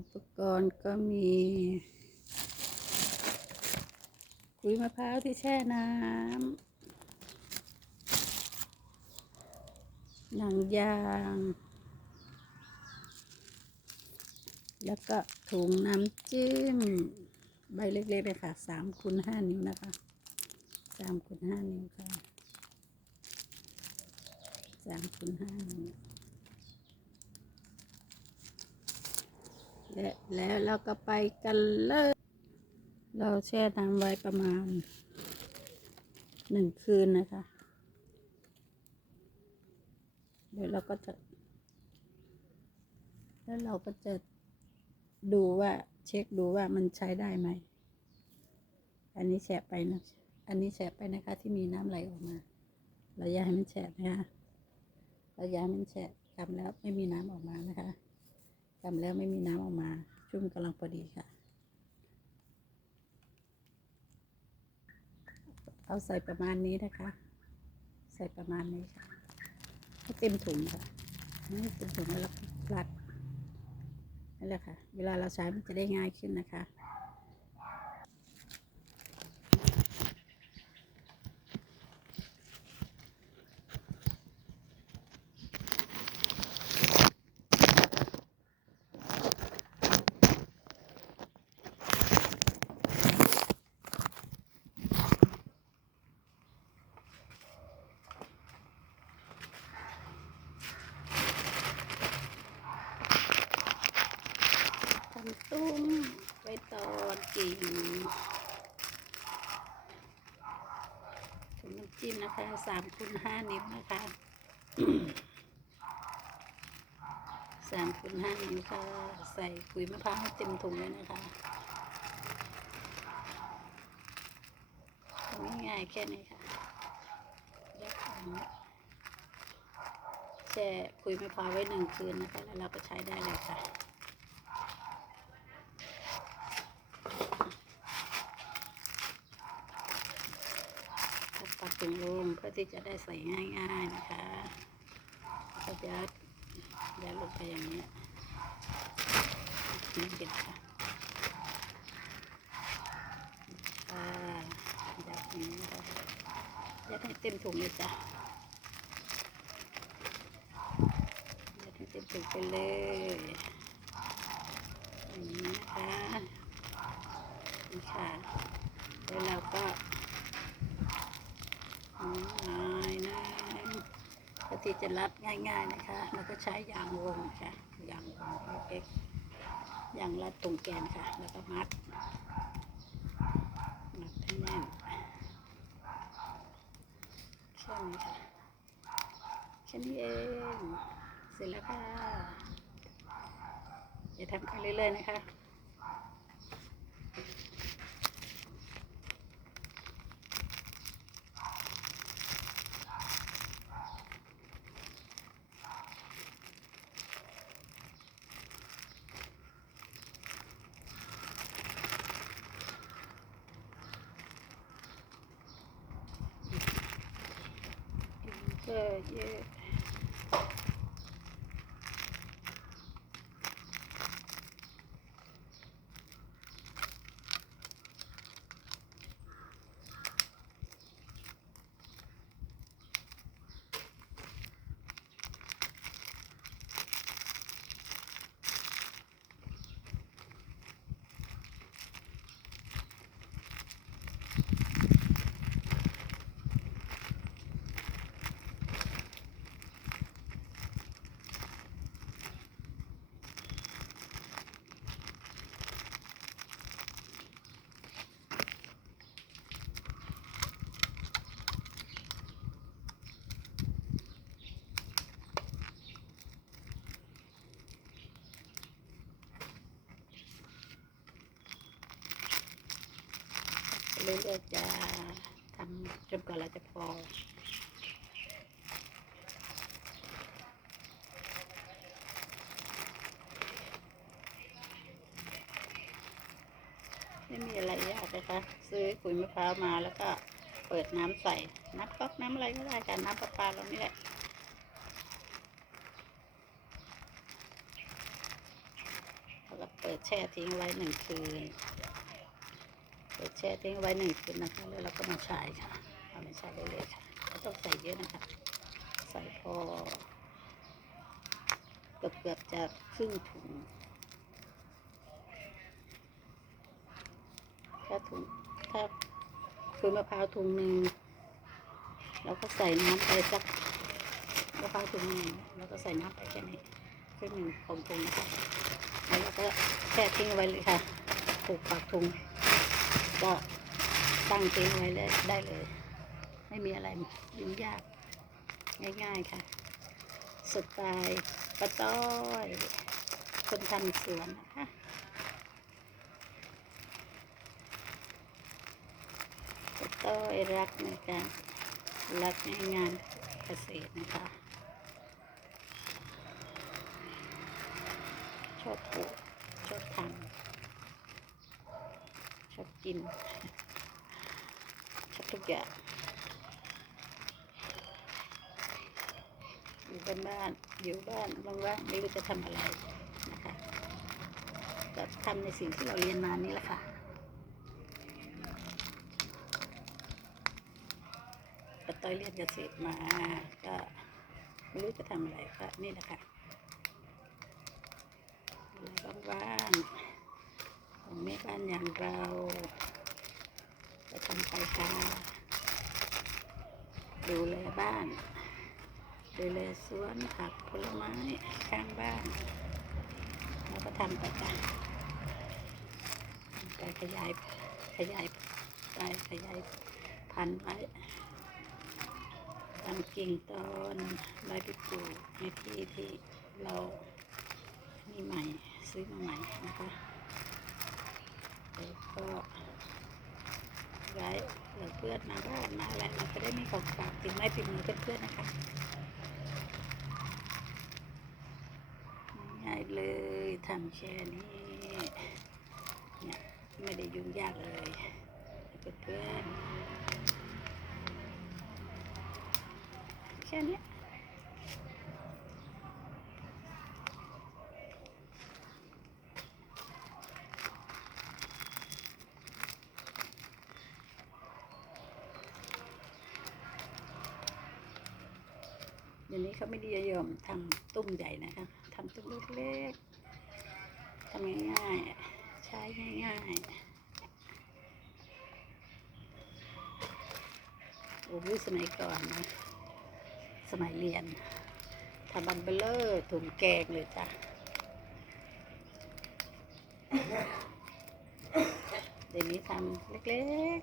อุปกรณ์ก็มีขุยมะพร้าวที่แช่น้ำหนังยาง แล้วก็ถุงน้ำจิ้ม ใบเล็กๆเลยค่ะสามคูณห้านิ้วนะคะสามคูณห้านิ้วค่ะสามคูณห้านิ้ว และแล้วเราก็ไปกันเลย เราแช่น้ำไว้ประมาณหนึ่งคืนนะคะ เดี๋ยวเราก็จะ แล้วเราก็จะดูว่าเช็คดูว่ามันใช้ได้ไหม อันนี้แฉะไปนะ อันนี้แฉะไปนะคะ ที่มีน้ำไหลออกมา เราอย่าให้มันแฉะนะคะ เราอย่าให้มันแฉะทำแล้วไม่มีน้ำออกมานะคะ ทำแล้วไม่มีน้ำออกมา ชุ่มกำลังพอดีค่ะ เอาใส่ประมาณนี้นะคะ ใส่ประมาณนี้ค่ะให้เต็มถุงค่ะให้เต็มถุงแล้วเราก็รัดนั่นแหละค่ะ เวลาเราใช้มันจะได้ง่ายขึ้นนะคะ ทำตุ้มไปต ริงถุงน้ำจิ้มนะคะสามคูณห้านิ้วนะคะสามคูณห้านิ้วค่ะใส่ขุยมะพร้าวเต็มถุงเลยนะคะง่ายๆแค่นี้ค่ะยัดถุงแช่ขุยมะพร้าวไว้หนึ่งคืนนะคะ แล้วเราก็ใช้ได้เลยค่ะ ก็ปักถุงลงเพื่อที่จะได้ใส่ง่ายๆนะคะก็ยัดยัดลงไปอย่างนี้นี่เด็ดค่ะยัดอย่างนี้ค่ะยัดให้เต็มถุงเลยจ้ะยัดให้เต็มถุงไปเลยอย่างนี้นะคะนี่ค่ะแล้วเราก็ ง่ายนะปฏิจะรัดง่ายๆนะคะ แล้วก็ใช้ยางวงค่ะยางวงเล็กๆยางรัดตรงแกนค่ะ แล้วก็มัด มัดให้แน่นแค่นี้ค่ะแค่นี้เอง เสร็จแล้วค่ะอย่าทำไปเรื่อยๆนะคะ yeah. ก็จะทำจนกว่าเราจะพอไม่มีอะไรยากนะคะ ซื้อขุยมะพร้าวมาแล้วก็เปิดน้ำใส่ น้ำก๊อกน้ำอะไรก็ได้ค่ะน้ำประปาเรานี่แหละแล้วก็เปิดแช่ทิ้งไว้หนึ่งคืน เดี๋ยวแช่ทิ้งไว้หนึ่งคืนนะคะแล้วเราก็มาใช้ค่ะเอามาใช้ได้เลยค่ะไม่ต้องใส่เยอะนะคะ ใส่พอเกือบเกือบๆจะครึ่งถุงถ้าถุงถ้าคุยมะพร้าวถุงหนึ่งเราก็ใส่น้ำไปสักมะพร้าวถุงหนึ่งแล้วก็ใส่น้ำไปแค่นี้ครึ่งหนึ่งของถุงนะคะแล้วก็แช่ทิ้งไว้เลยค่ะผูกปากถุง ก็ตั้งทิ้งไว้เลยได้เลย ไม่มีอะไรยุ่งยาก ง่ายๆค่ะสไตล์ป้าต้อยคนทำสวนนะคะป้าต้อยรักในการรักในงานเกษตรนะคะชอบปลูกชอบทำชอบ กินชอบทุกอย่างอยู่บ้านบ้านอยู่บ้านว่างๆไม่รู้จะทำอะไรนะคะก็ทำในสิ่งที่เราเรียนมานี่แหละค่ะก็ต้อยเรียนเกษตรมาก็ไม่รู้จะทำอะไรก็นี่แหละค่ะว่างๆ ของแม่บ้านอย่างเราก็ทำไปค่ะ ดูแลบ้าน ดูแลสวนผักผลไม้ข้างบ้านแล้วก็ทำไปจ้ะไปขยายขยายไปขยายพันธุ์ไว้ตามกิ่งตอนใบไปปลูกในที่ที่เรานี่ใหม่ซื้อมาใหม่นะคะแล้วก็ไว้ เผื่อเพื่อนมาบ้านมาอะไรเราจะได้มีของฝากติดไม้ติดมือเพื่อนๆนะคะง่ายเลยทำแค่นี้เนี่ยไม่ได้ยุ่งยากเลยเพื่อนๆแค่นี้ย เขาไม่ด้นิยมทำตุ้มใหญ่นะคะทำตุ้มเล็กๆทำง่ายๆ ใช้ง่ายๆ โอ้ยสมัยก่อนนะ สมัยเรียนทำบันเบลเลอร์ถุงแกงเลยจ้ะเดี๋ยวนี้ทำเล็ก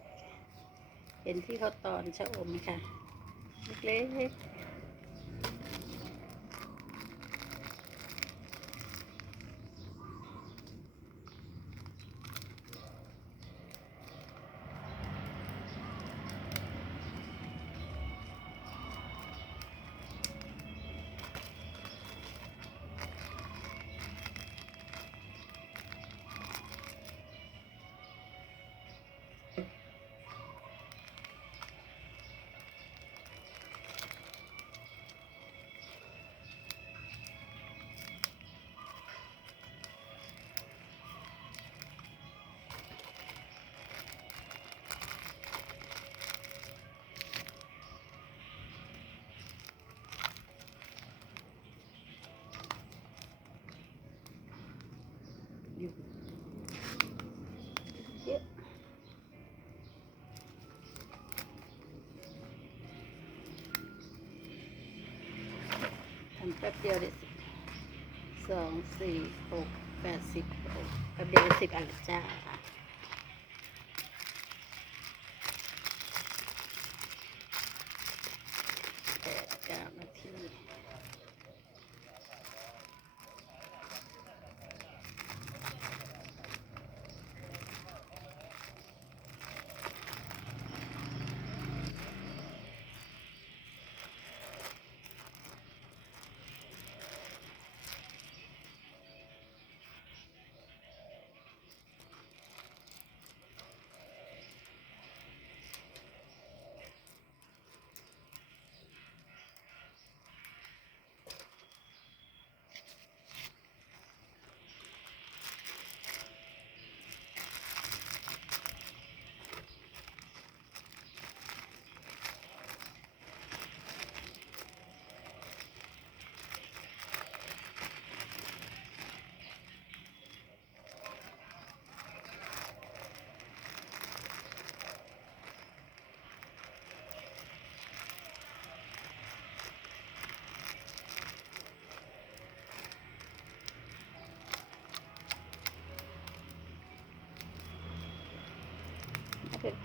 ๆ เห็นที่เขาตอนชะอมค่ะ เล็กๆ ป๊บเดียวเด้สิสองสี่หกแปดสิบหกแป๊บเดียวสิบอันจ้า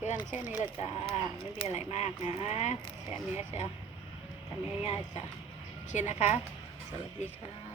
พื่อนแค่นี้ละจ้าไม่มีอะไรมากนะแค่นี้จ้ะทำง่ายๆจ้ะโอเคนะคะ สวัสดีค่ะ